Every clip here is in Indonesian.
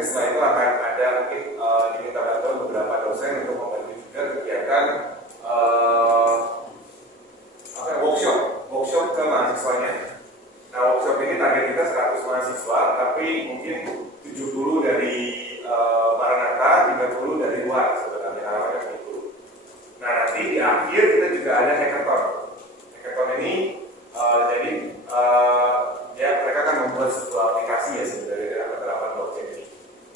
nanti setelah itu akan ada mungkin diminta bantuan beberapa dosen untuk membantu juga kegiatan workshop ke mahasiswanya. Nah, workshop ini target kita 100 mahasiswa, tapi mungkin 70 dari Maranatha, 30 dari luar sebenarnya harapannya begitu. Nah, nanti di akhir kita juga ada hackathon. Hackathon ini jadi ya mereka akan membuat sebuah aplikasi ya sebenarnya dengan penerapan blockchain ini.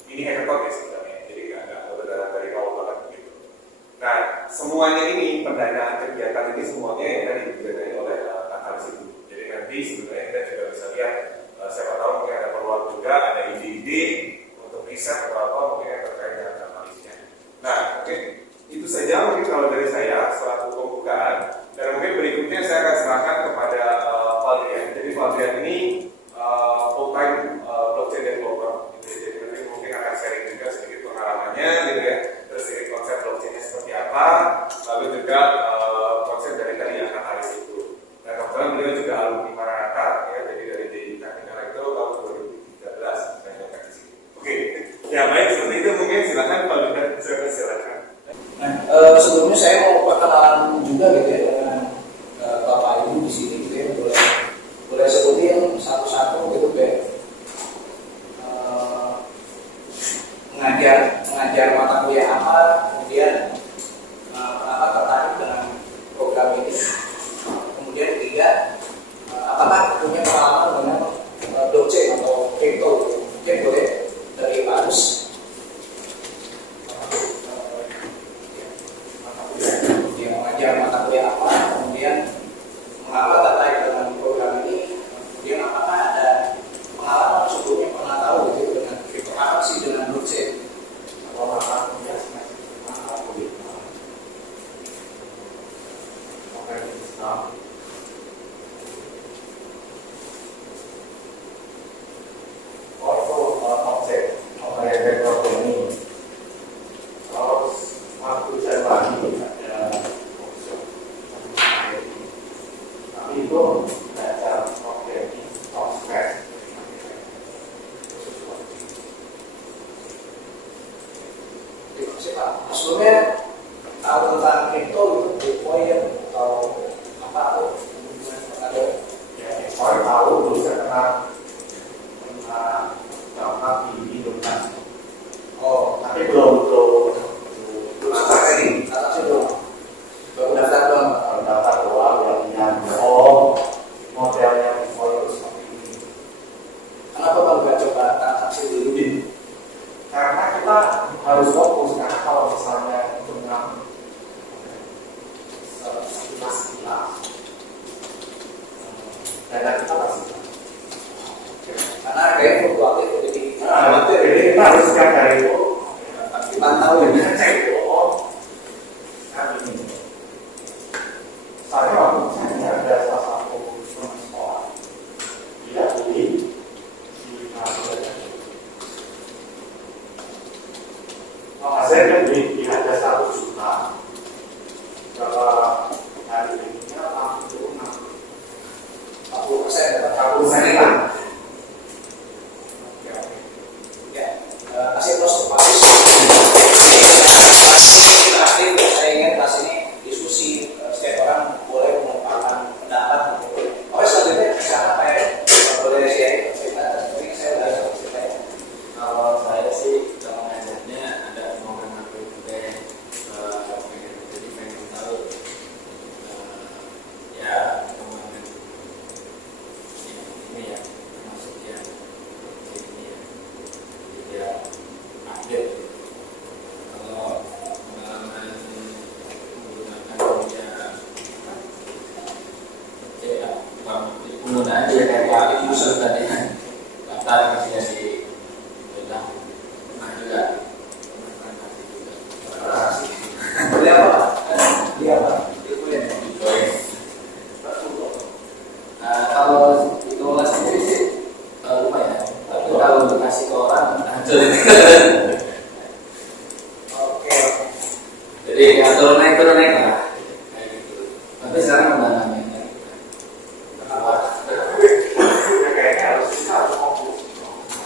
Ini hackathon ya sebenarnya, jadi nggak berdarah dari nol banget begitu. Nah, semuanya ini pendanaan kegiatan ini semuanya yang tadi didanai oleh Katalis itu. Jadi nanti sebenarnya kita juga bisa lihat siapa tahu mungkin ada peluang juga, ada ide-ide untuk riset atau apa mungkin yang terkait dengan Katalisnya. Nah, mungkin itu saja mungkin kalau dari saya selaku pembukaan. Dan mungkin berikutnya saya akan serahkan kepada Valdrian. Jadi Valdrian ini full time blockchain developer. Jadi nanti mungkin akan sharing juga sedikit pengalamannya, gitu ya. Terus sedikit konsep blockchainnya seperti apa, lalu juga konsep dari tadi yang Katalis itu. Nah, kebetulan beliau juga alumni Maranatha, ya, jadi dari DI Teknik Elektro tahun 2013 saya datang di sini. Oke, ya baik seperti itu mungkin silakan Valdrian, silakan. Nah, sebelumnya saya mau perkenalan juga gitu ya dengan Bapak Ibu di sini gitu ya, boleh sebutin satu-satu gitu kayak mengajar mata kuliah apa, kemudian kenapa tertarik dengan program ini, kemudian ketiga apakah punya pengalaman dengan blockchain atau crypto gitu. Mungkin boleh dari Pak Agus. Mengajar mata kuliah apa, kemudian mengapa tertarik dengan program ini, kemudian apakah ada pengalaman sebelumnya pernah tahu gitu dengan crypto apa sih dengan blockchain atau mata kuliah sebelumnya tahu tentang crypto gitu, Bitcoin atau apa tuh? Ada ya, Bitcoin tahu dulu saya pernah daftar di Indonesia. oh, Tapi belum daftar ini, baru daftar doang. daftar doang ya, modelnya Bitcoin itu seperti ini. Kenapa kalau nggak coba transaksi dulu din? Karena kita harus fokus, karena kalau misalnya untuk mengambil sekilas dana kita pasti Karena kayak fluktuatif jadi jadi kita harus siap dari itu dipantau ya. bisa cek nah ini saya waktu saya ada salah satu teman sekolah dia beli di hasilnya beli di harga 1 juta. Berapa hari ini? 40% dapat 40% lah. Ya, kasih terus Pak Agus. Saya ingin kelas ini diskusi setiap orang boleh mengemukakan pendapat. Oke, selanjutnya siapa Pak Eri? Boleh sharing cerita. Tapi saya udah cerita ya. Kalau saya sih kalau ngajarnya ada momen apa juga yang jadi pengen tahu ya kemarin ini ya termasuk yang ini ya jadi ya update. Kalau pengalaman menggunakan ya penggunaan dia kayak user tadi daftar kasih nah juga Boleh apa? Boleh apa? kalau itu olah sendiri sih lumayan, tapi kalau dikasih ke orang hancur. Oke. Jadi ya turun naik lah kayak gitu. Tapi sekarang udah nggak Kayaknya harus fokus.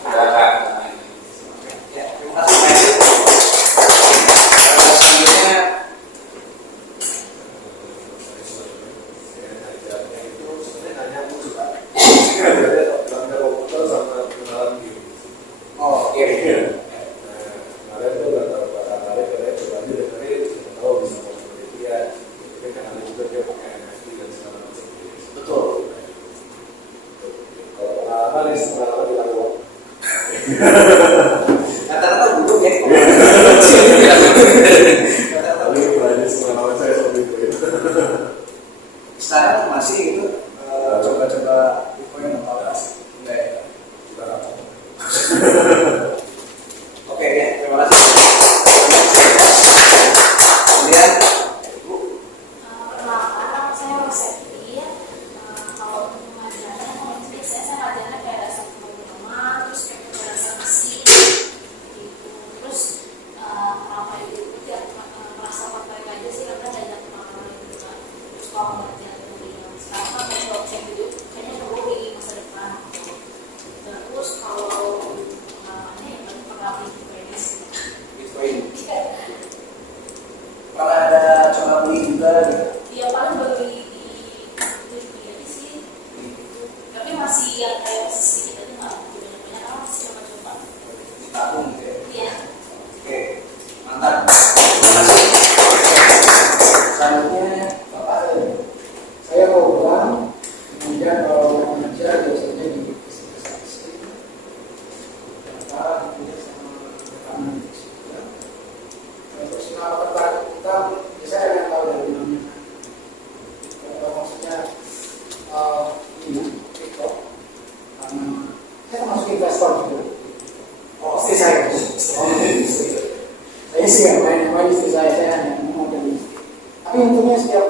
ada kan. Oke. Kemarin tuh kata Pak Kamarek katanya coba aja dengerin, siapa tahu bisa mau penelitian. Tapi kan ada juga dia pakai NFT dan segala macam. Betul. Kalau pengalaman ya pengalaman kita buat. Kata-kata buruk ya. Kata-kata Tapi buruk. itu aja pengalaman saya seperti itu. Sekarang masih gitu coba-coba Bitcoin atau apa? Enggak ya? Kita rapat. Oke ya, terima kasih. Kemudian Bu, Perkenalkan, nama saya Rosetti. Kalau untuk pengajarannya, kalau biasanya saya ngajarnya kayak dasar pemrograman, terus kayak dasar mesin, gitu. Terus kenapa itu ya merasa tertarik aja sih karena banyak pengalaman gitu kan. Terus kalau belajar dari yang sekarang kan kayak blockchain gitu, kayaknya perlu di masa depan. Terus kalau pengalamannya ya paling pengalaman Bitcoin sih. Bitcoin. Kalau ada coba beli juga gitu. Ya paling bagi di aja sih. Tapi masih yang kayak sedikit aja nggak banyak-banyak orang masih coba-coba. Ditabung gitu ya. Iya. Oke, mantap. Terima kasih. Selanjutnya Bapak Saya program, kemudian kalau mengajar biasanya di investasi, apa kemudian sama rekaman juga. Untuk sinal tertarik kita, biasanya ada yang tahu dari namanya. Maksudnya ini crypto, karena saya termasuk investor gitu. Oh, istri saya. Saya sih nggak main istri saya hanya ngomong dari istri. Tapi untungnya setiap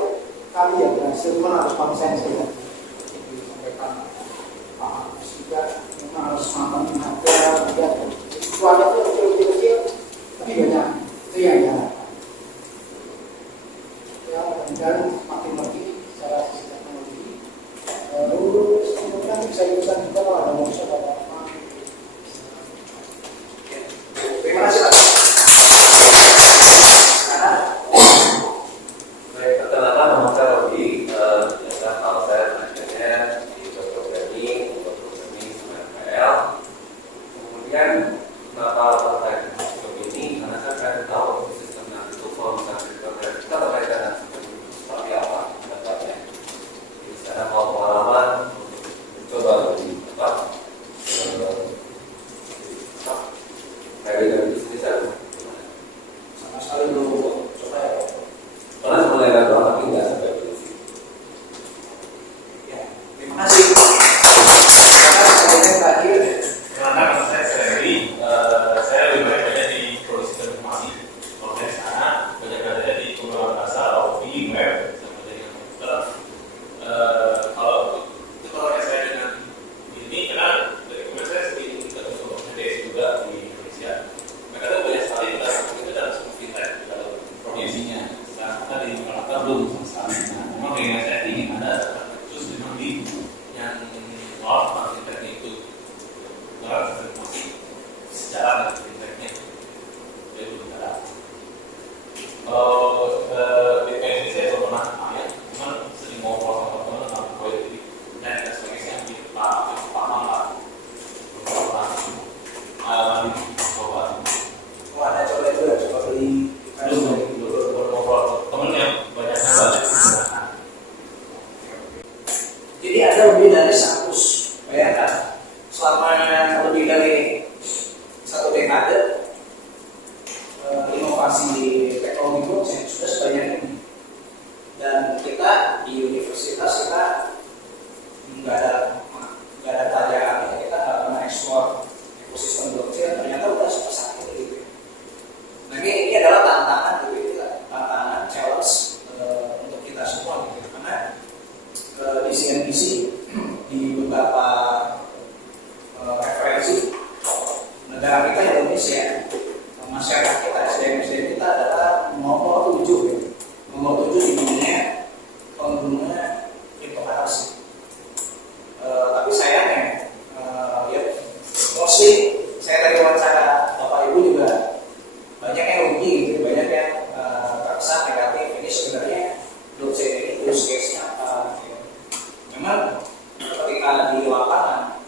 kali ya berhasil, cuma harus konsen saja. Disampaikan Pak Agus juga, memang harus matangin harga, lihat itu ada tuh kecil-kecil, tapi banyak itu yang diharapkan. Ya, mudah-mudahan makin lagi secara sisi teknologi. Lalu kemudian bisa ikutan juga kalau ada workshop atau apa. terima kasih Pak. Sekarang Baik, perkenalkan nama saya Robi. Biasa kalau saya belajarnya di programming, sama FPL. Kemudian kenapa terkait dengan sistem ini? Karena saya pengen tahu sistem nanti itu kalau misalnya kita terkait dengan sistem itu seperti apa datanya. Jadi sekarang kalau pengalaman coba lebih apa? Kayak dari bisnis saya. sama sekali belum coba ya. Pernah mulai doang tapi nggak sampai begitu. Ya, terima kasih. Sekarang saya terakhir. Karena saya sendiri, saya lebih banyak berada di produksi dan informasi. Kalau saya sana banyak berada di pengolahan bahasa, di web, sama dari komputer. Kalau itu kalau saya dengan ini, karena dari kemarin saya sendiri juga untuk MDS juga di Indonesia. Mereka tuh banyak sekali berdasarkan itu dalam semua fintech di dalam profesinya. Sekarang kita di Malaka belum sama sekali. Nah, memang dengan saya ingin ada khusus memang di yang soal fintech itu. Masih sejarah dan fintechnya itu belum ada. Kalau Bitcoin ini saya belum pernah main, cuman sering ngobrol sama teman tentang Bitcoin jadi dan sebagainya yang paham lah. Belum pernah coba. Oh, ada coba itu ya, coba beli. Belum ngobrol temen yang banyak banget. Jadi ada lebih dari 100, bayangkan selama lebih dari 1 dekade inovasi teknologi blockchain sudah sebanyak ini. Dan kita di universitas kita nggak ada pelajaran, kita nggak pernah ekspor ekosistem blockchain, ternyata udah sebesar ini gitu. Nah ini adalah tantangan gitu, tantangan challenge untuk kita semua gitu. Karena di CNBC di beberapa referensi negara kita Indonesia, masyarakat kita, SDM kita adalah nomor 7 gitu. Nomor 7 di dunia pengguna cryptocurrency. Tapi sayangnya ya mostly saya tadi wawancara Bapak Ibu juga banyak yang rugi gitu, banyak yang terkesan negatif. Ini sebenarnya blockchain ini use case-nya apa gitu. Memang ketika di lapangan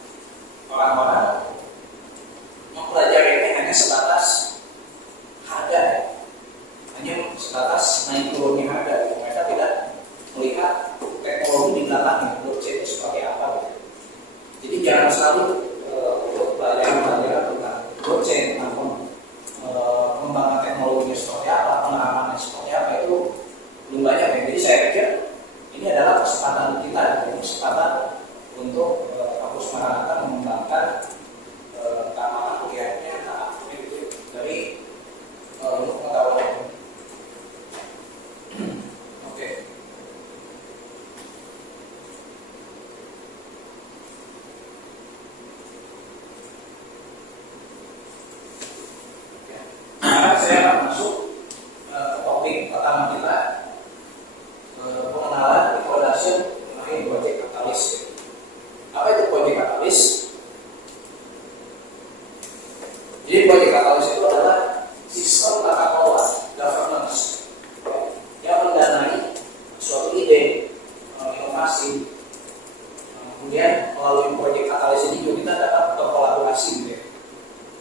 orang-orang mempelajari Jadi proyek katalis itu adalah sistem tata kelola governance yang mendanai suatu ide, inovasi. Kemudian melalui proyek katalis ini juga kita dapat berkolaborasi gitu ya.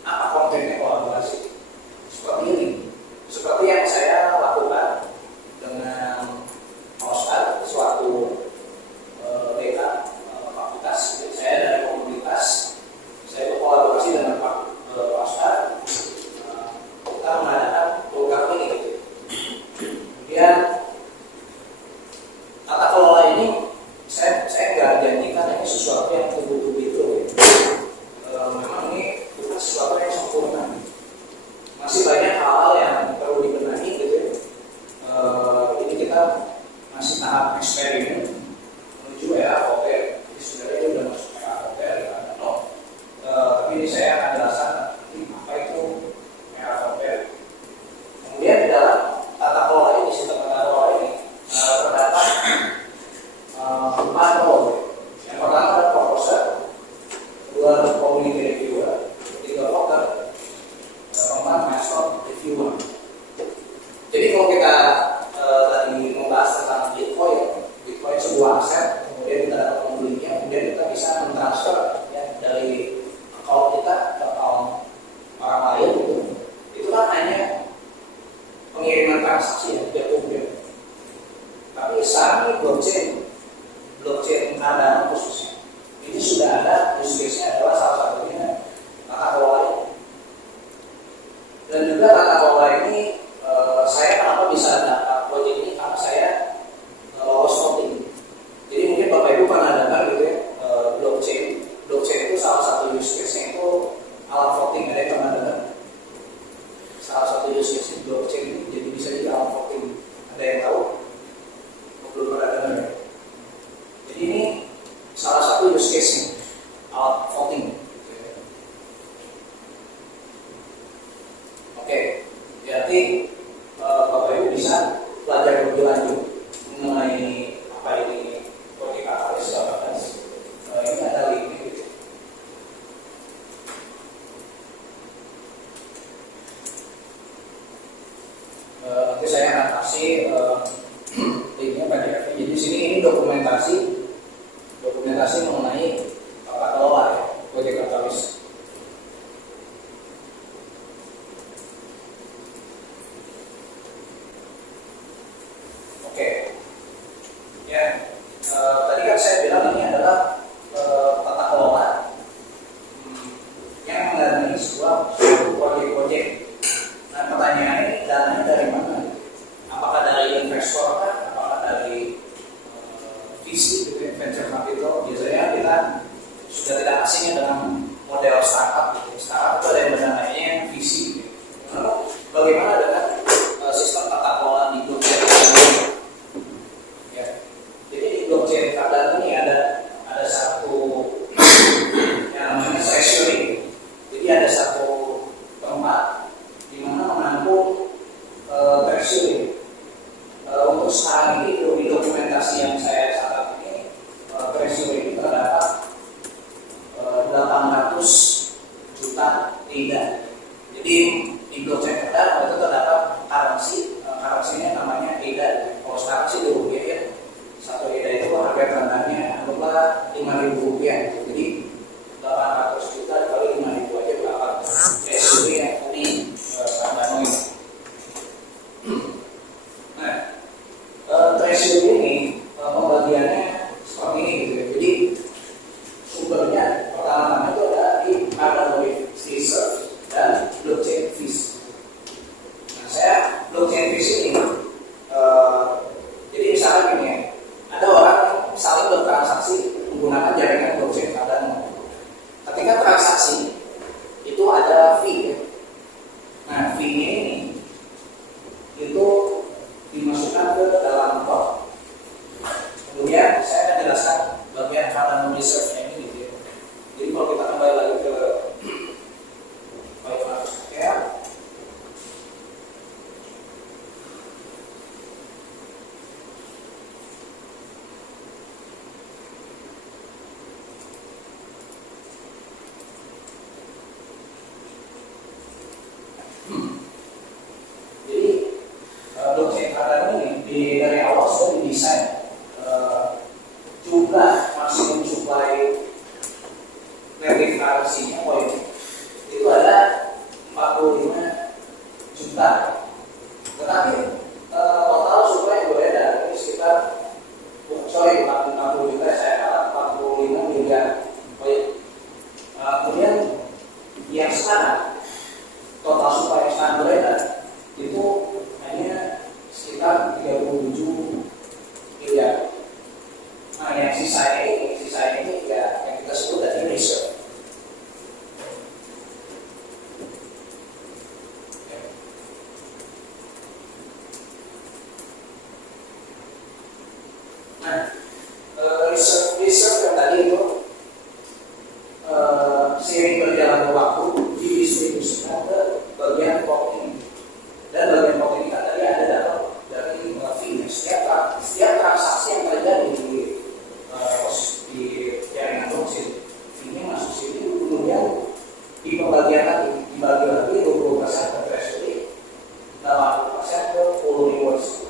Apa kontennya kolaborasi? Seperti ini, seperti yang saya lakukan dengan Oscar, suatu dekan fakultas. Saya dari komunitas, saya berkolaborasi dengan Pak Oscar. Kita mengadakan program ini gitu. Kemudian tata kelola ini saya nggak janjikan ini sesuatu yang tubuh itu. Memang ini bukan sesuatu yang sempurna. Masih banyak hal-hal yang perlu dibenahi gitu. Ini kita masih tahap eksperimen menuju era hotel. Jadi sebenarnya ini udah masuk era hotel ya, no. Tapi ini saya akan jelaskan apa itu era hotel. Kemudian di dalam tata kelola ini, sistem tata kelola ini terdapat 4 role. Yang pertama adalah proposer, kedua adalah community reviewer, ketiga voter, keempat master reviewer. Jadi kalau kita tadi membahas tentang Bitcoin sebuah aset, kemudian kita dapat membelinya, kemudian kita bisa mentransfer ya, dari account kita ke account orang lain gitu. Itu kan hanya pengiriman transaksi ya, tidak publik. Tapi sekarang ini blockchain Cardano khususnya, ini sudah ada use case-nya adalah salah satunya tata kelola ini. Dan juga tata kelola ini saya kenapa bisa dapat proyek ini karena saya lolos voting. Jadi mungkin Bapak Ibu pernah dengar gitu ya, blockchain itu salah satu use case-nya itu alat voting. Ada yang pernah dengar? Salah satu use case blockchain ini jadi bisa jadi alat voting. Ada yang tahu? Belum pernah dengar ya? Jadi ini salah satu use case-nya alat voting. Oke, berarti Bapak Ibu bisa belajar lebih lanjut mengenai apa ini proyek katalis governance. Ini ada linknya gitu. Nanti saya akan kasih linknya PDF. Jadi di sini ini dokumentasi mengenai tata kelola ya, proyek katalis. Oke, ya tadi kan saya bilang ini adalah tata kelola yang mendanai sebuah proyek-proyek. Nah pertanyaannya, dananya dari mana? Apakah dari investor kan? Apakah dari VC gitu ya, venture capital? Biasanya kita sudah tidak asing dengan model startup gitu. Startup itu ada yang mendanainya VC gitu. Lalu bagaimana dengan sistem tata kelola di blockchain? Ya. Jadi di blockchain Cardano ini ada satu yang namanya treasury. Jadi ada satu tempat di mana menampung treasury. Untuk sekarang ini di dokumentasi yang saya catat ini, treasury ini terdapat 800 juta ADA. Jadi di blockchain Cardano itu terdapat currency-nya namanya ADA. Kalau sekarang sih di rupiah ya, satu ADA itu harga transaksinya anggaplah 5.000 rupiah. Jadi 800 juta dikali 5.000 aja berapa treasury yang di Cardano ini. Nah, treasury ini pembagiannya seperti ini gitu ya. Jadi sumbernya pertama-tama itu ada di Cardano Reserve dan blockchain fees. Nah, saya blockchain fees ini jadi misalnya gini ya, ada orang saling bertransaksi menggunakan jaringan blockchain Cardano. Ketika transaksi itu ada fee ya. Nah fee-nya ini itu dimasukkan ke dalam pot. Kemudian saya akan jelaskan bagian Cardano Reserve ini gitu ya. Jadi kalau kita kembali lagi ke ya, juta. Tetapi total suplai yang beredar ini sekitar, sorry, 40 juta, saya kata 45 miliar. Kemudian yang sekarang total suplai yang sekarang beredar itu hanya sekitar 37 miliar. Nah, yang sisa ini ya yang kita sebut tadi reserve. Nah, reserve yang tadi itu seiring berjalannya waktu didistribusikan ke bagian pokok ini. Dan bagian pokok ini kan tadi ada data dari fee. Setiap transaksi yang terjadi di jaringan blockchain, fee-nya masuk sini, kemudian di pembagian lagi, dibagi lagi 20% ke treasury, 80% ke pool rewards.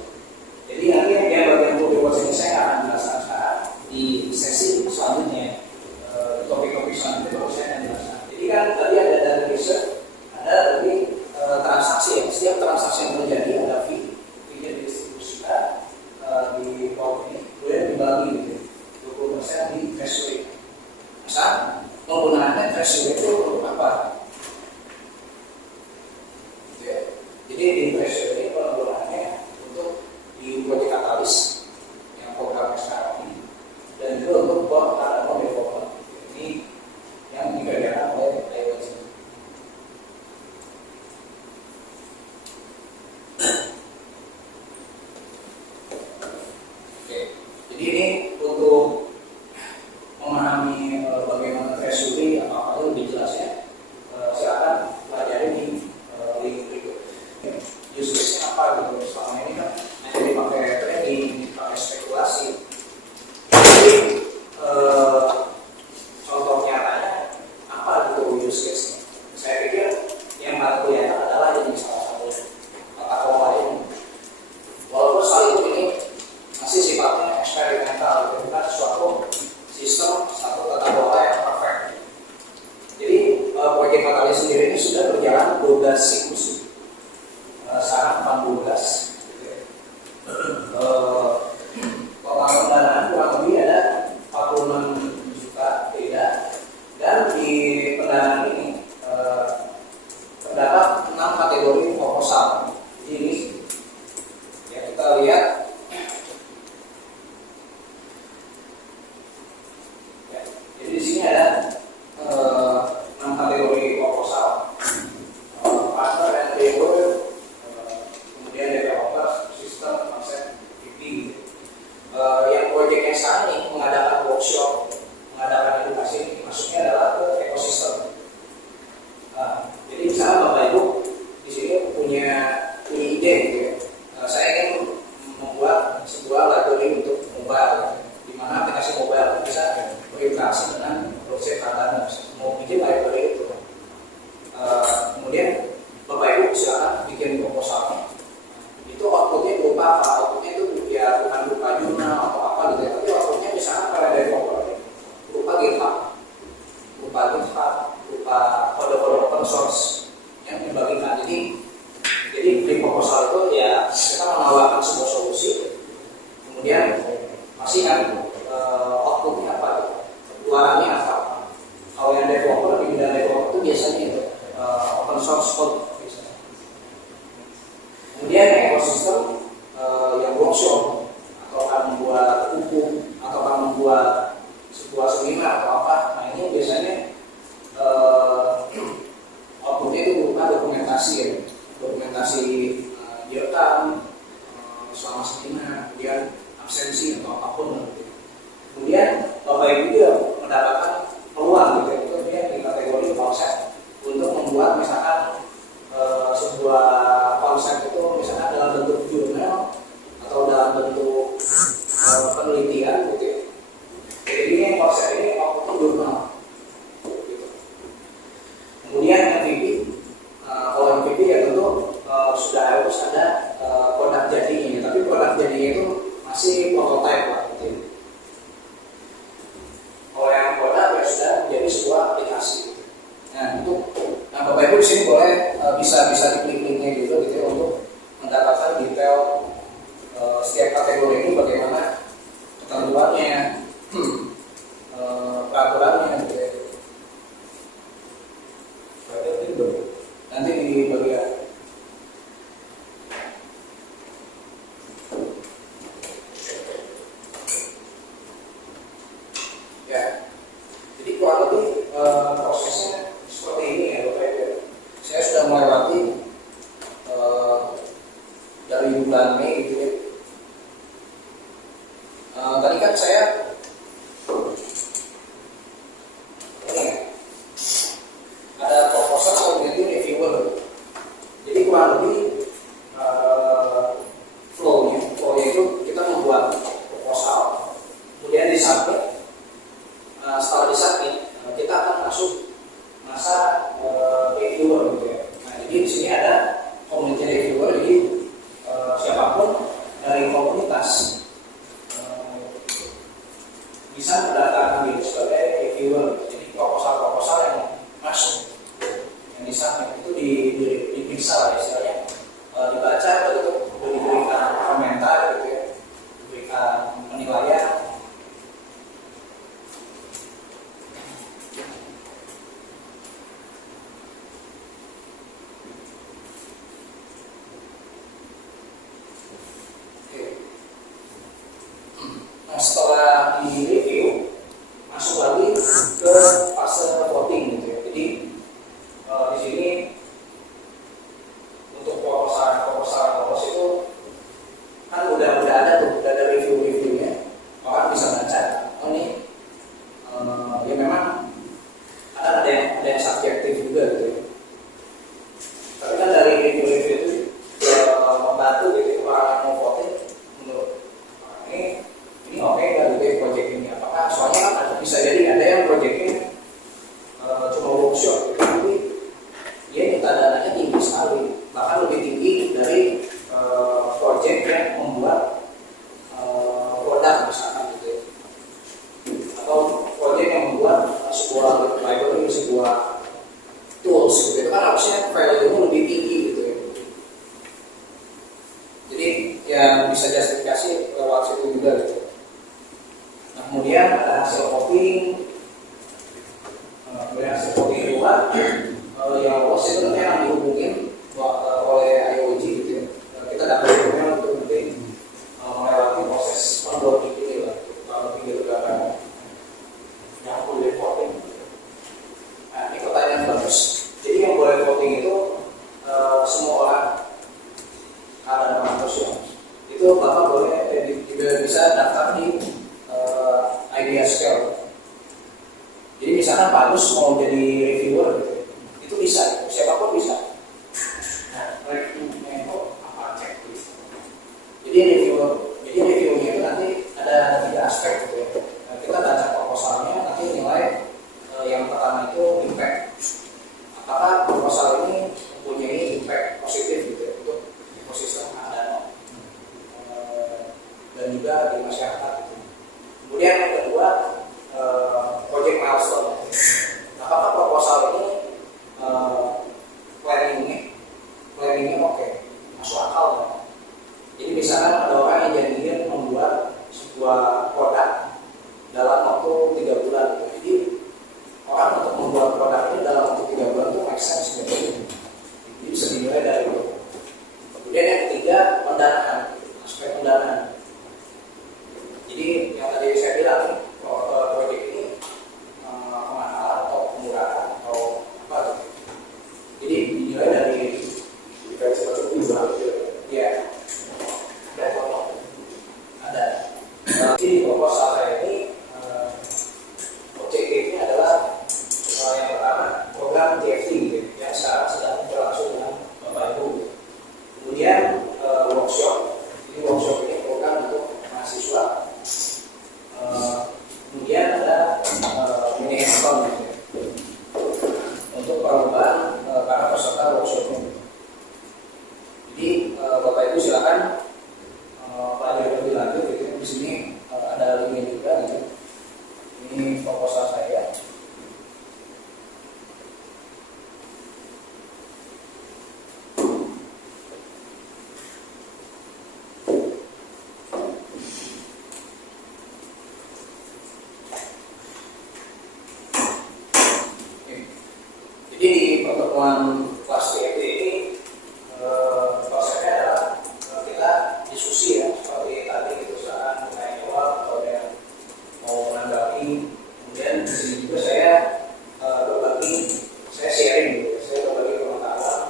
Jadi nanti yang bagian pool rewards ini saya akan jelaskan sekarang di sesi selanjutnya, topik-topik selanjutnya baru saya akan jelaskan. Jadi kan tadi ada dari research, ada dari transaksi. Setiap transaksi yang terjadi ada fee, fee-nya didistribusikan di pool ini, kemudian dibagi gitu, 20% di treasury. Misal penggunaannya treasury itu untuk apa? Gitu ya. Jadi di treasury penggunaannya untuk di proyek katalis yang program sekarang ini, dan juga untuk buat tanaman development. Ini yang dikerjakan oleh IoT. Oke, jadi ini untuk memahami bagaimana treasury apa itu lebih jelas ya. Silakan pelajari di link berikut. Use case-nya apa gitu? Selama ini kan hanya dipakai trading, dipakai spekulasi. Jadi contoh nyatanya apa gitu use case-nya? Saya pikir yang paling kelihatan adalah ini salah satu tata kelola ini. Walaupun soal itu ini masih sifatnya eksperimental, bukan suatu sistem satu tata kelola yang perfect. Jadi proyek katalis sendiri ini sudah berjalan 12 siklus. Sekarang 14. Total pendanaan kurang lebih ada 46 juta beda. Dan di pendanaan ini terdapat 6 kategori proposal. Jadi ini ya kita lihat. Ya, jadi di sini ada 6 kategori proposal. Partner and labor, kemudian developer, sistem, konsep, BP. Yang proyek yang sekarang ini mengadakan workshop, mengadakan edukasi, masuknya adalah ke ekosistem. Jadi misalnya Bapak Ibu di sini punya ide gitu ya. Saya ingin membuat sebuah library untuk mobile, di mana aplikasi mobile bisa berinteraksi dengan blockchain Cardano. Mau bikin library itu. Kemudian Bapak Ibu silakan bikin proposalnya. Itu outputnya berupa apa? Outputnya itu ya bukan berupa jurnal atau apa gitu ya, tapi outputnya misalkan pada developer berupa GitHub, berupa kode-kode open source yang dibagikan. Jadi di proposal itu ya kita menawarkan sebuah solusi, kemudian masih kan outputnya apa? Keluarannya apa? Kalau yang developer di bidang developer itu biasanya itu open source code. Kemudian ekosistem yang workshop atau akan membuat buku atau akan membuat sebuah seminar atau apa. Nah ini biasanya outputnya itu berupa dokumentasi ya. Dokumentasi direkam selama seminar, kemudian absensi atau apapun. Kemudian Bapak Ibu juga mendapatkan peluang gitu itu dia di kategori konsep untuk membuat misalkan sebuah konsep itu misalkan dalam bentuk jurnal atau dalam bentuk penelitian gitu ya. Jadi ini konsep ini output jurnal gitu. Kemudian MVP, kalau MVP ya tentu sudah harus ada produk jadinya, tapi produk jadinya itu masih prototype lah gitu. Kalau yang produk ya sudah menjadi sebuah aplikasi. Nah itu, Bapak Ibu di sini boleh bisa diklik linknya gitu ya melewati dari bulan Mei gitu ya. Tadi kan saya ini ya, ada proposal community reviewer. Jadi kurang lebih flow-nya itu kita membuat proposal, kemudian disubmit. Setelah disubmit, kita akan masuk masa reviewer gitu ya. Nah, jadi di sini ada community reviewer, jadi siapapun dari komunitas bisa mendaftarkan diri sebagai reviewer. Jadi proposal-proposal yang masuk, yang disubmit itu diperiksa lah istilahnya, dibaca, begitu diberikan komentar gitu ya, diberikan penilaian. Setelah di review, masuk lagi ke fase voting gitu ya. Jadi di sini untuk proposal itu kan udah ada tuh, udah ada review-reviewnya, orang bisa baca. Oh ini ya memang ada yang subjektif juga gitu ya. Tapi kan dari review-review itu membantu gitu orang yang mau voting menurut ini oke nggak gitu proyek ini, apakah soalnya kan bisa jadi ada yang proyeknya cuma workshop gitu, tapi dia minta dananya tinggi sekali, bahkan lebih tinggi dari proyek yang membuat produk misalkan gitu ya. Atau proyek yang membuat sebuah library, sebuah tools gitu, itu kan harusnya value-nya lebih tinggi gitu ya. Jadi yang bisa justifikasi lewat situ juga gitu. Nah, kemudian ada hasil voting, juga yang lolos itu nanti akan dihubungin oleh IOG gitu ya. Kita dapat dokumen untuk nanti melewati proses onboarding ini lah, pinggir belakang yang boleh voting. Nah, ini pertanyaan bagus. Jadi yang boleh voting itu semua orang ada manusia. Itu Bapak boleh juga bisa daftar di idea scale. Jadi misalkan Pak Agus mau jadi reviewer gitu, itu bisa, siapapun bisa. Nah, reviewnya itu apa, checklist. Jadi reviewnya itu nanti ada 3 aspek gitu ya. Nah, kita baca proposalnya, nanti nilai yang pertama itu impact. Apakah proposal ini mempunyai impact positif gitu ya, untuk ekosistem Adano dan juga di masyarakat gitu. Kemudian yang kedua, project milestone. Apakah proposal ini planningnya oke, masuk akal ya? Jadi misalkan ada orang yang janjian membuat sebuah produk dalam waktu 3 bulan. Jadi orang untuk membuat produk ini dalam waktu 3 bulan itu make sense gitu. Jadi bisa dinilai dari itu. Kemudian yang ketiga, pendanaan, aspek pendanaan. Jadi yang tadi saya bilang, proyek ini kemana atau pemurahan atau apa tuh. Jadi dinilai dari ya, ada. Jadi proposal saya ini objektifnya adalah yang pertama program TFT gitu, yang sekarang sedang berlangsung dengan Bapak Ibu. Kemudian workshop. Jadi workshop ini program untuk mahasiswa. Kemudian ada mini hackathon gitu, untuk perlombaan para peserta workshopnya. Jadi Bapak Ibu silakan pelajari lebih lanjut gitu. Di sini ada linknya juga gitu. Ini proposal saya. Jadi di pertemuan kelas TFT ini konsepnya adalah kita diskusi ya, seperti tadi gitu, saat mengenai jawab atau ada yang mau menanggapi. Kemudian di sini juga saya berbagi, saya sharing gitu, saya berbagi pengetahuan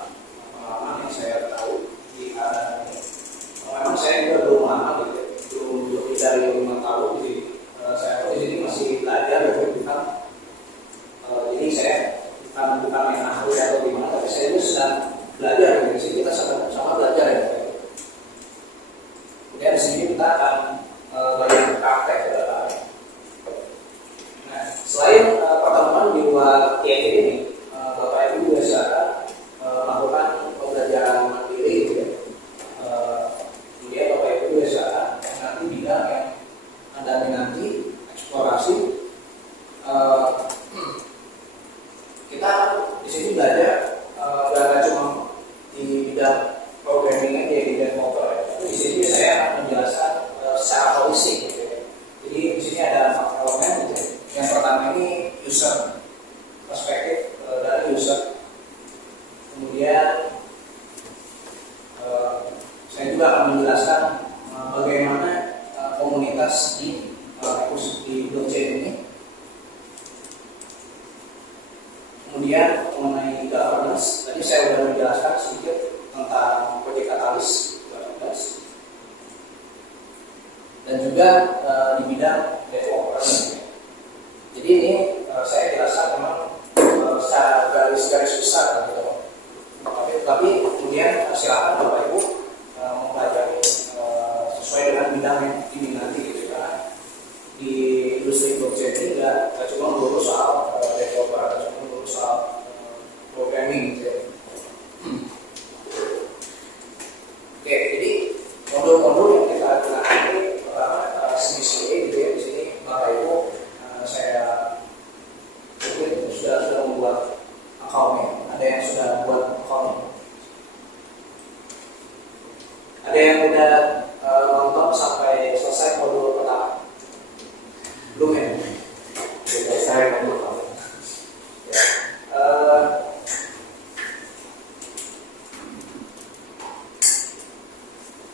belajar di sini kita sama belajar ya. Kemudian di sini kita akan belajar praktek ke depan. Nah, selain pertemuan di luar IET ini, Bapak Ibu juga silakan melakukan pembelajaran mandiri gitu ya. Kemudian Bapak Ibu juga silakan nanti bidang yang Anda minati, eksplorasi. Kita di sini belajar nggak cuma di bidang programming aja di developer ya. Di sini saya akan menjelaskan secara holistik gitu ya. Jadi di sini ada 4 elemen gitu ya. Yang pertama ini user, perspektif dari user. Kemudian saya juga akan menjelaskan bagaimana komunitas di blockchain ini. Kemudian mengenai governance, tadi saya sudah menjelaskan sedikit tentang Project Catalyst governance. Dan juga di bidang developer. Jadi ini saya jelaskan memang secara garis besar gitu. Tapi kemudian silakan Bapak Ibu mempelajari sesuai dengan bidang yang diminati gitu kan. Di industri blockchain ini nggak cuma melulu soal developer, nggak cuma melulu soal programming gitu ya. Oke, jadi modul-modul yang kita gunakan ini pertama CBCA gitu ya. Di sini Bapak Ibu saya mungkin sudah membuat account-nya. Ada yang sudah buat account-nya. Ada yang udah nonton sampai selesai modul pertama? Belum ya? Selesai modul kamu.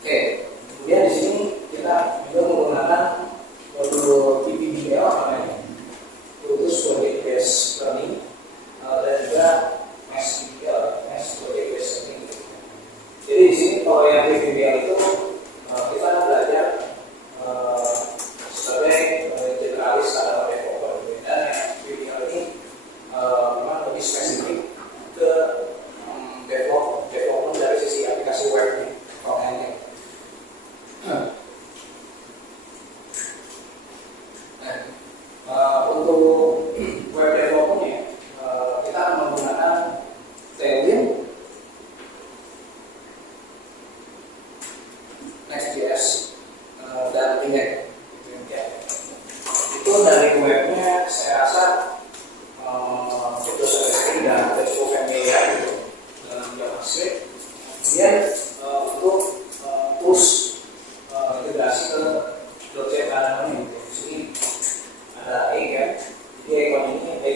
Oke, kemudian di sini kita juga menggunakan modul PPBL namanya, itu Project Based Learning, dan juga MassBBL, Mass Project Based Learning. Jadi di sini kalau yang PPBL itu kita belajar sebagai generalis atau developer, dan yang PPBL ini memang lebih spesifik ke development dari sisi aplikasi webnya, front-end-nya. Untuk web development kita akan menggunakan Tailwind, Next.js, dan React. Itu dari webnya saya rasa itu sudah cukup familiar gitu dalam JavaScript. Kemudian untuk tools integrasi ke blockchain ini gitu. Di sini ada Eikon. Jadi Eikon ini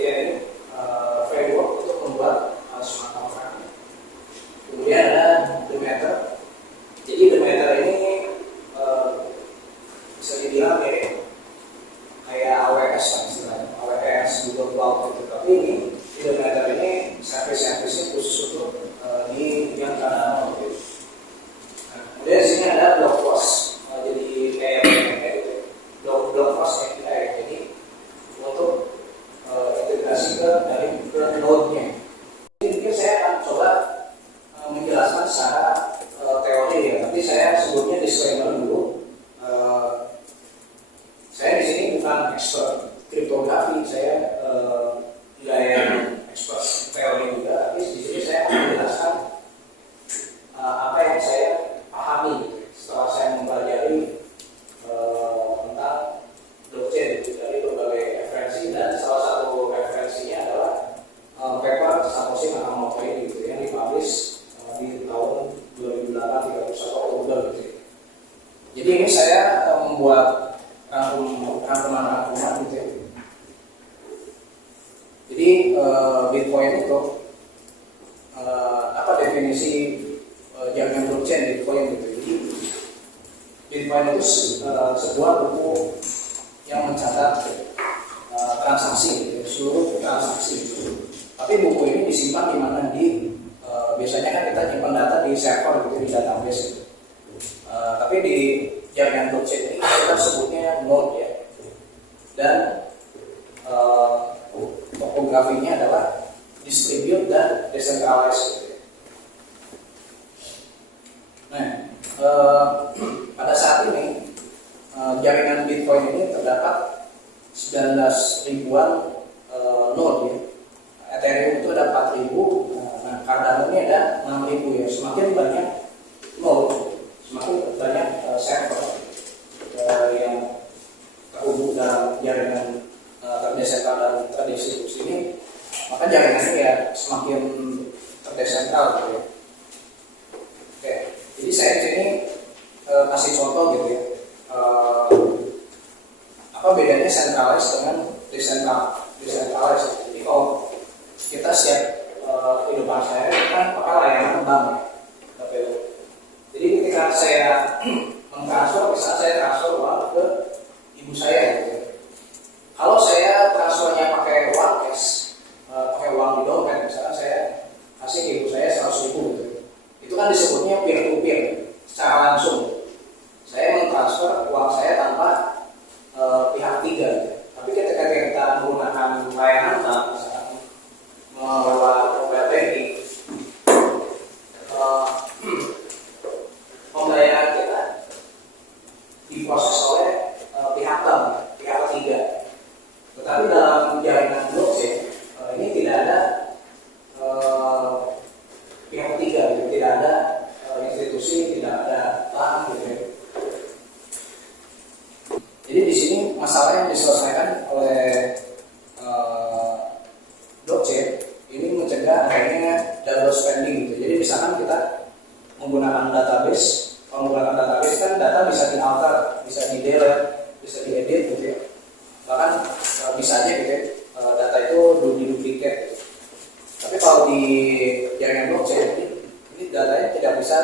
framework untuk membuat smart contract. Kemudian ada Demeter. Jadi Demeter ini bisa dibilang kayak AWS kan istilahnya, AWS, Google Cloud gitu. Tapi ini di Demeter ini service-service khusus untuk di yang Cardano gitu. Kemudian di sini ada blog post, jadi kayak gitu, blog post API. Jadi untuk integrasi ke node-nya. Mungkin saya akan coba menjelaskan secara teori ya. Tapi saya sebelumnya disclaimer dulu. Saya di sini bukan expert kriptografi, saya tidak yang expert teori juga. Tapi di sini saya akan menjelaskan apa yang saya pahami setelah saya mempelajari tentang blockchain dari berbagai referensi, dan salah satu referensinya adalah paper Satoshi Nakamoto ini gitu, yang dipublish di tahun 2008 31 Oktober gitu. Jadi ini saya membuat rangkuman gitu ya. Jadi Bitcoin itu apa definisi jaringan blockchain Bitcoin gitu. Jadi Bitcoin itu sebuah buku yang mencatat transaksi gitu, seluruh transaksi gitu. Tapi buku ini disimpan di mana? Biasanya kan kita nyimpan data di server gitu, di database gitu. Tapi di jaringan blockchain ini kita sebutnya node ya. Dan topografinya adalah distribute dan decentralized gitu. pada saat ini jaringan Bitcoin ini terdapat 19 ribuan node ya. Ethereum itu ada 4.000, nah Cardano ini ada 6.000 ya. Semakin banyak node, semakin banyak server yang terhubung dalam jaringan terdesentral dan terdistribusi ini, maka jaringannya ya semakin terdesentral gitu ya. Oke, jadi saya di sini kasih contoh gitu ya. Apa bedanya centralized dengan decentralized? Jadi kalau kita siap kehidupan saya kan pakai layanan bank ya. Jadi ketika saya mengtransfer, misalnya saya transfer uang ke ibu saya gitu. Kalau saya transfernya pakai uang cash, pakai uang di dompet, misalnya saya kasih ke ibu saya 100.000 gitu. Itu kan disebutnya peer to peer, secara langsung. Saya mengtransfer uang saya tanpa pihak ketiga gitu. Tapi ketika kita menggunakan layanan bank, misalnya melalui mobile banking, pembayaran kita diproses oleh pihak bank, pihak ketiga. Tetapi dalam jaringan blockchain ini tidak ada pihak ketiga, gitu. Tidak ada institusi, tidak ada bank gitu ya. Jadi di sini masalah yang diselesaikan oleh blockchain ini mencegah adanya double spending gitu. Jadi misalkan kita menggunakan database, kalau menggunakan database kan data bisa di-alter, bisa di-delete, bisa diedit gitu ya. Bahkan bisa aja gitu ya, data itu di-duplicate gitu. Tapi kalau di jaringan blockchain ini datanya tidak bisa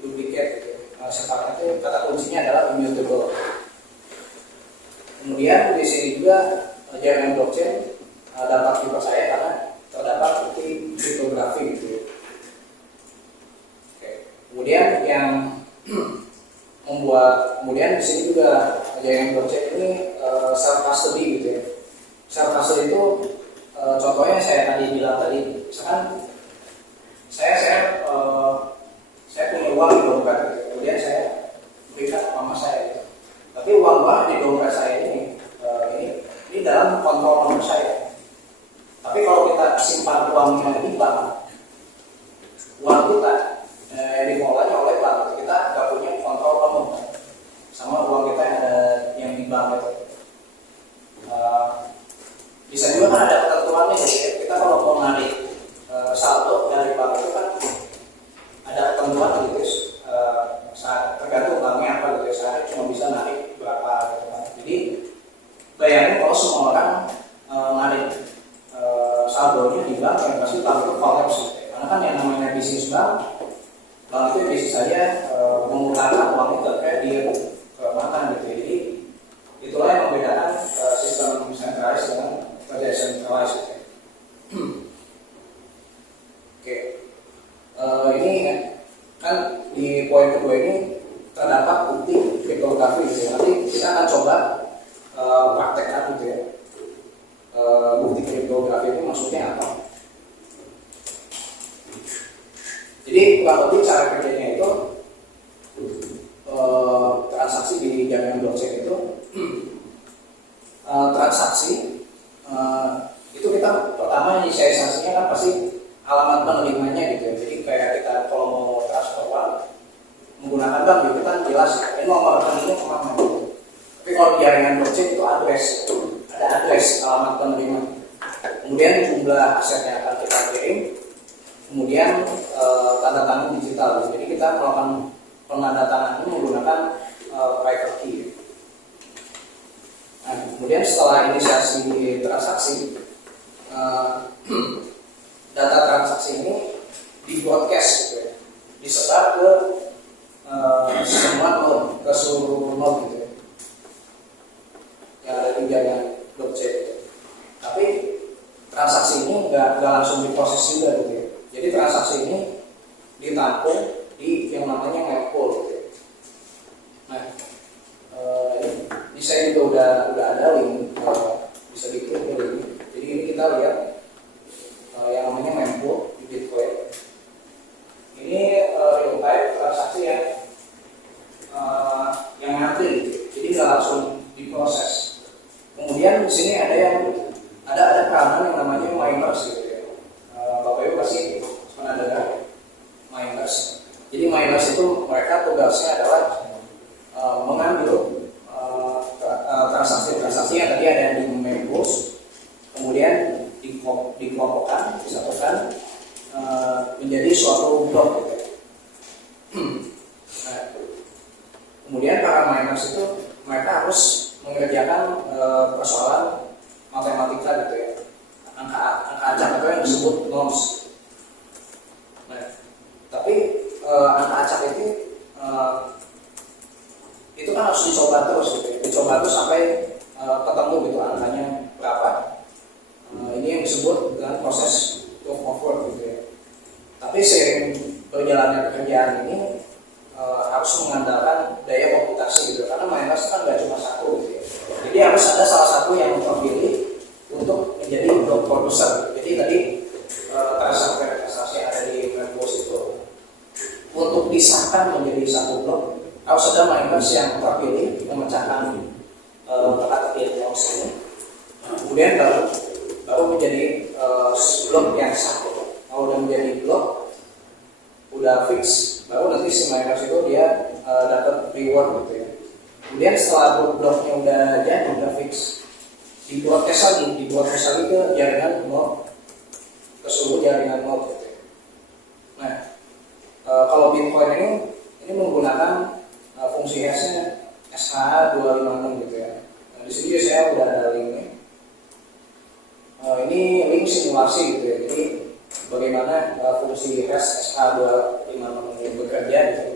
duplicate gitu. Sifatnya itu kata kuncinya adalah immutable. Kemudian di sini juga jaringan blockchain dapat dipercaya karena terdapat bukti kriptografi gitu ya. Oke. Kemudian yang kemudian di sini juga jaringan blockchain ini self custody gitu ya. Self custody itu contohnya saya tadi bilang tadi, misalkan saya punya uang di dompet gitu. Kemudian saya berikan ke mama saya gitu. Tapi uang di dompet saya ini dalam kontrol nomor saya. Tapi kalau kita simpan uangnya di bank, uang kita dikelolanya oleh bank, kita nggak punya kontrol penuh sama uang kita yang ada yang di bank itu. Bisa juga kan ada ketentuannya, jadi kita kalau mau narik saldo dari bank itu kan ada ketentuan gitu, tergantung banknya apa gitu. Saya cuma bisa narik berapa gitu kan. Jadi bayangin kalau semua orang narik saldonya di bank, yang pasti bank itu kolaps gitu. Karena kan yang namanya bisnis bank itu bisa saja mengutarakan uang itu ke dia ke makan gitu. Jadi itulah yang membedakan sistem centralized dengan decentralized gitu. Oke. Ini kan di poin kedua ini terdapat bukti kriptografi gitu. Nanti kita akan coba praktekkan gitu ya. Bukti kriptografi itu maksudnya apa? Jadi kurang lebih cara kerjanya itu transaksi di jaringan blockchain itu transaksi itu kita pertama inisialisasinya kan pasti alamat penerimanya gitu ya. Jadi kayak kita kalau mau transfer uang menggunakan bank gitu kan jelas ini nomor rekeningnya kemana gitu. Tapi kalau di jaringan blockchain itu address, ada address alamat penerima. Kemudian jumlah aset yang akan kita kirim, kemudian tanda tangan digital. Jadi kita melakukan penandatanganan ini menggunakan private key. Nah, kemudian setelah inisiasi transaksi, data transaksi ini di-broadcast gitu ya, disebar ke semua node, ke seluruh node gitu ya, yang ada di jaringan blockchain gitu. Tapi transaksi ini nggak langsung diproses juga gitu ya. Jadi transaksi ini ditampung di yang namanya mempool gitu ya. Nah, ini saya juga udah ada link, bisa diklik ke link. Jadi ini kita lihat yang namanya mempool di Bitcoin. Ini real time transaksi yang miners. Jadi miners itu mereka tugasnya adalah mengambil transaksi-transaksi yang tadi ada yang di Membos, kemudian dikelompokkan, disatukan menjadi suatu blok gitu. Nah, kemudian para miners itu mereka harus mengerjakan persoalan matematika gitu ya, angka acak atau yang disebut norms. Nah, tapi angka acak itu kan harus dicoba terus gitu ya. Dicoba terus sampai ketemu gitu angkanya berapa. Ini yang disebut dengan proses proof of work gitu ya. Tapi seiring berjalannya pekerjaan ini harus mengandalkan daya komputasi gitu, karena miners kan nggak cuma satu gitu ya. Jadi harus ada salah satu yang terpilih untuk menjadi block producer. Jadi tadi transaksi yang ada di Membos itu untuk disahkan menjadi satu blok harus ada miners yang terpilih memecahkan teka-teki nodes ini. Kemudian baru menjadi blok yang sah. Kalau udah menjadi blok udah fix, baru nanti si miners itu dia dapat reward gitu ya. Kemudian setelah bloknya udah jadi, udah fix, dibuatkan lagi ke jaringan node, ke seluruh jaringan node gitu ya. Nah, kalau Bitcoin ini menggunakan fungsi hash-nya SH256 gitu ya. Nah, di sini saya udah ada linknya. Ini link simulasi gitu ya. Jadi bagaimana fungsi hash SH256 ini bekerja gitu.